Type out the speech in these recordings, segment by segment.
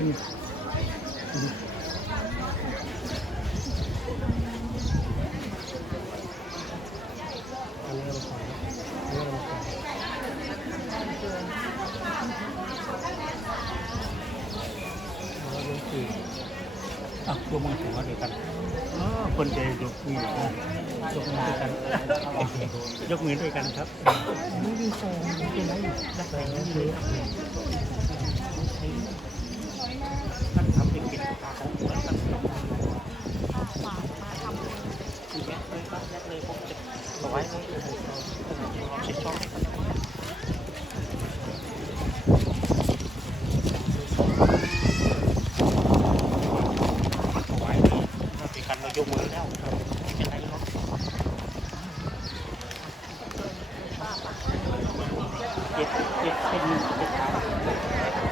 อะยกมือถือว่าเดียวกันอ๋อคนจะยกมือยกมือด้วยกัน ยกมือด้วยกันครับไม่ดีแซงเป็นไรรักแรงนั่นเลย ท่านทำเป็นกิจตาของหัวท่านกมือคือแยกเลยครับแยกเลยผมจะเอาไว้เลยชิดชองให้กันเอาไว้เลยถ้าเป็นกันเรายกมือแล้วครับไม่เป็นไรหรอกเจ็บเจ็บเป็นเจ็บขา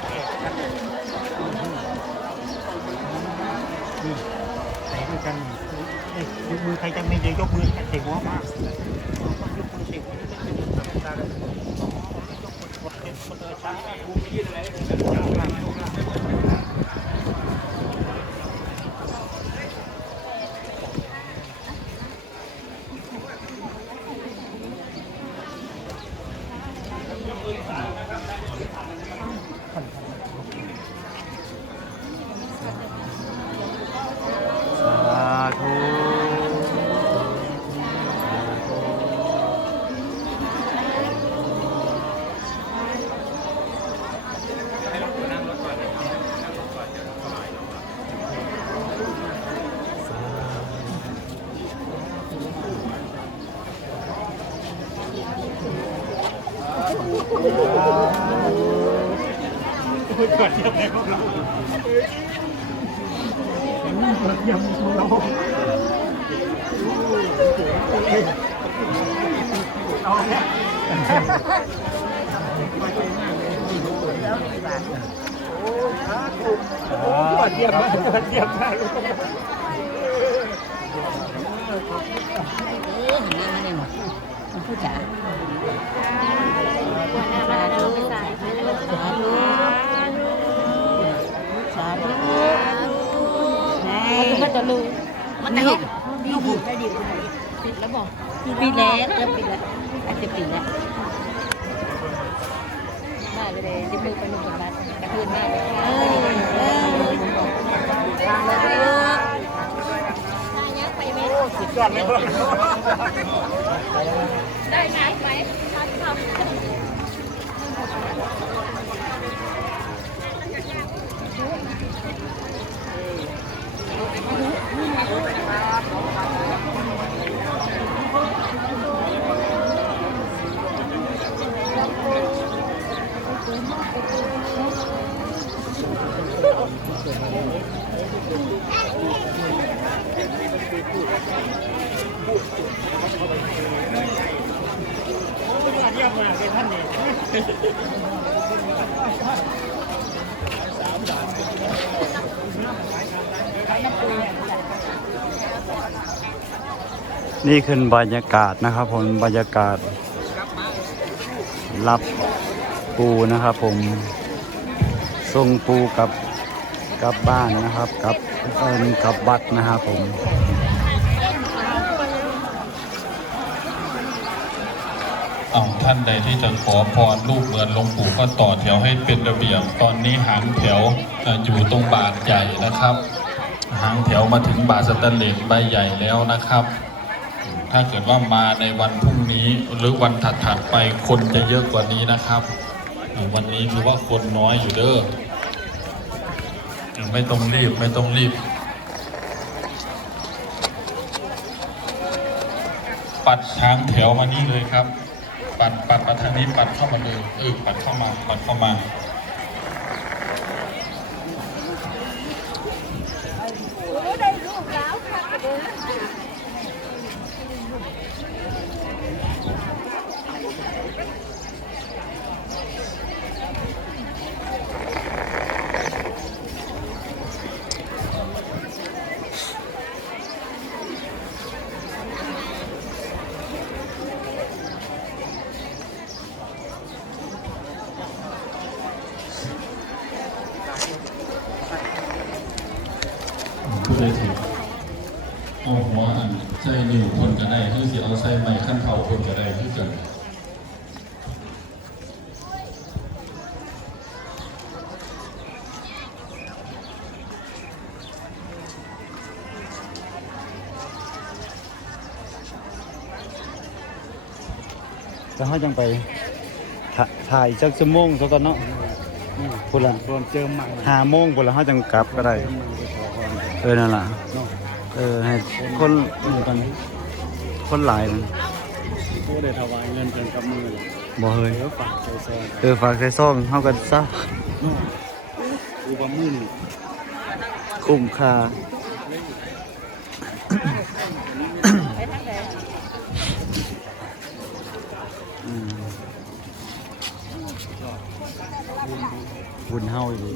แก้กันนี่ใส่ด้วยกันเอ้ยยกมือ ใครจะไม่จะยกมือใส่หัวมากยกมือใส่หัวนี่ไม่เป็นธรรมดาเลยกมือกดเต็มกดเลย สาธุ ก่อนเยี่ยมเลยพวกเราเยี่ยมพวกเราเอาเนี่ยโอ้เยี่ยมมากเยี่ยมมากเอ๊ะหันหน้ามาเนี่ย หมดมันพูดจ๋าสาธุสาธุสาธุไหนมันจะลืมมันจะลูกผูกได้ดีปิดแล้วบอกปิดแล้วเริ่มปิดแล้วอาจจะปิดแล้วมาเลยเลยจิ้มมือไปหนึ่งคนนั้นกระทืนมากเลยเออเออสาธุสุดยอดเลยพวกเราได้ไหม đây này mày không Thank you. ยี่ยมมากเลยท่านเนี่ยนี่คือบรรยากาศนะครับผมบรรยากาศ รับปูนะครับผมส่งปูกับกลับบ้านนะครับกับเอินกับวัดนะครับผม เอาท่านใดที่จะขอพรรูปเหมือนหลวงปู่ก็ต่อแถวให้เป็นระเบียบ ตอนนี้หางแถวอยู่ตรงบาทใหญ่นะครับ หางแถวมาถึงบาทสแตนเลสใบใหญ่แล้วนะครับ ถ้าเกิดว่ามาในวันพรุ่งนี้หรือวันถัดๆไปคนจะเยอะกว่านี้นะครับ วันนี้คือว่าคนน้อยอยู่เด้อเอ่อไม่ต้องรีบไม่ต้องรีบ ปัดทางแถวมานี่เลยครับ ปัดปัดปัดทางนี้ปัดเข้ามาเลยเออปัดเข้ามาปัดเข้ามา ผู้ใดถือเอาหัวอันใส่ นิ้วคนก็ได้คือสิเอาใส่ไม้ขั้นเข่าคนก็ได้คือกันจะให้จังไปถ่าถ่ายจักชั่วโมงซะก่อนเนาะพุ่นละรวมเจิมมั่งห้าโมงพุ่นละเฮาจังกลับก็ได้เจิมมั่งไปขอพรเออนั่นล่ะ เนาะเออให้คนนี่กัน คนหลายมันผู้ได้ถวายเงินเป็นกับมือเลยบ่เฮ้ยเดี๋ยวฝากใจซอยเออฝากใส่ซองเฮากันซะอุบะมือนี่คุ้มค่าไปทางไหนอืมบุญเฮาอยู่